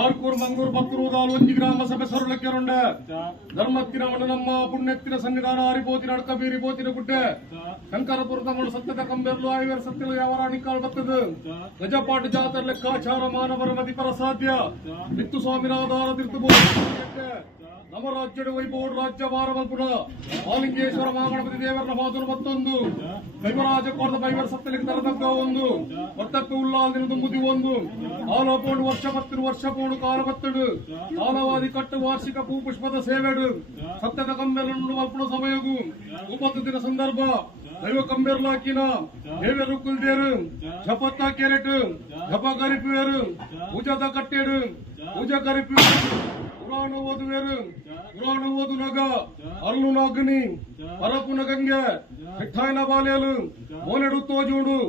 ಆರ್ಕೂರ್ ಮಂಗೂರ್ ಭಕ್ತರುದಾಲು ಒಂಜಿ ಗ್ರಾಮ ಸಭೆ ಸರಳಕ್ಕೆ ರೊಂಡೆ ಧರ್ಮತ್ತಿನ ಮಣ್ಣನಮ್ಮ ಪುಣ್ಯತ್ತಿನ ಸನ್ನಿಧಾನ ಹರಿಬೋತಿನ ಅಡ್ಕ ಬೀರಿಬೋತಿನ ಗುಡ್ಡೆ ಶಂಕರಪುರ ತಮ್ಮಳು ಸತ್ಯದ ಕಂಬೆರ್ಲು ಆಯುವೇರ್ ಸತ್ಯಲು ಯಾವರಾಣಿ ಕಾಳು ಬತ್ತದು ಗಜಪಾಟ್ ಜಾತರ ಲೆಕ್ಕಾಚಾರ ಮಾನವರ ಮತಿಪರ ಸಾಧ್ಯ ನಿತ್ತು ಸ್ವಾಮಿನ ಆಧಾರ ತಿರ್ತು ನಮ್ಮ ರಾಜ್ಯದ ವೈಭವ ರಾಜ್ಯ ವಾರವಲ್ಪುರ ಆಲಿಂಗೇಶ್ವರ ಮಹಾಗಣಪತಿ ದೇವರ ಮಾಧುರ ಮತ್ತೊಂದು ಕೈವರಾಜ ಕೋಟದ ಬೈವರ ಸತ್ತಲಿಗೆ ತರದಕ್ಕ ಒಂದು ಒತ್ತಕ್ಕೆ ಉಲ್ಲಾದಿನ ತುಂಬುದಿ ಒಂದು ಆಲೋಪೋಡು ವರ್ಷ ಪೋಡು ಕಾಲ ಬತ್ತಡು ಕಾಲವಾದಿ ಕಟ್ಟು ವಾರ್ಷಿಕ ಪುಷ್ಪದ ಸೇವೆಡು ಸತ್ಯದ ಕಂಬೆರನ್ನು ಮಲ್ಪುಣ ಸಮಯಗು ಉಪತ್ತು ದಿನ ಸಂದರ್ಭ ದೈವ ಕಂಬೆರ್ಲಾಕಿನ ದೇವರು ಕುಲ್ದೇರು ಜಪತ್ತ ಕೆರೆಟ್ ಜಪ ಕರಿಪುವೇರು ಪೂಜದ ಕಟ್ಟೆಡು ಪೂಜ ಕರಿಪುವೇರು ಪುರಾಣ ಓದುವೇರು ಪುರಾಣ ಓದು ನಗ ಅರ್ಲು ನಗ್ನಿ ಪರಪುನ ಗಂಗೆ ಹಿಟ್ಟಾಯಿನ ಬಾಲೆಯಲು ಮೋನೆಡು ತೋಜುಡು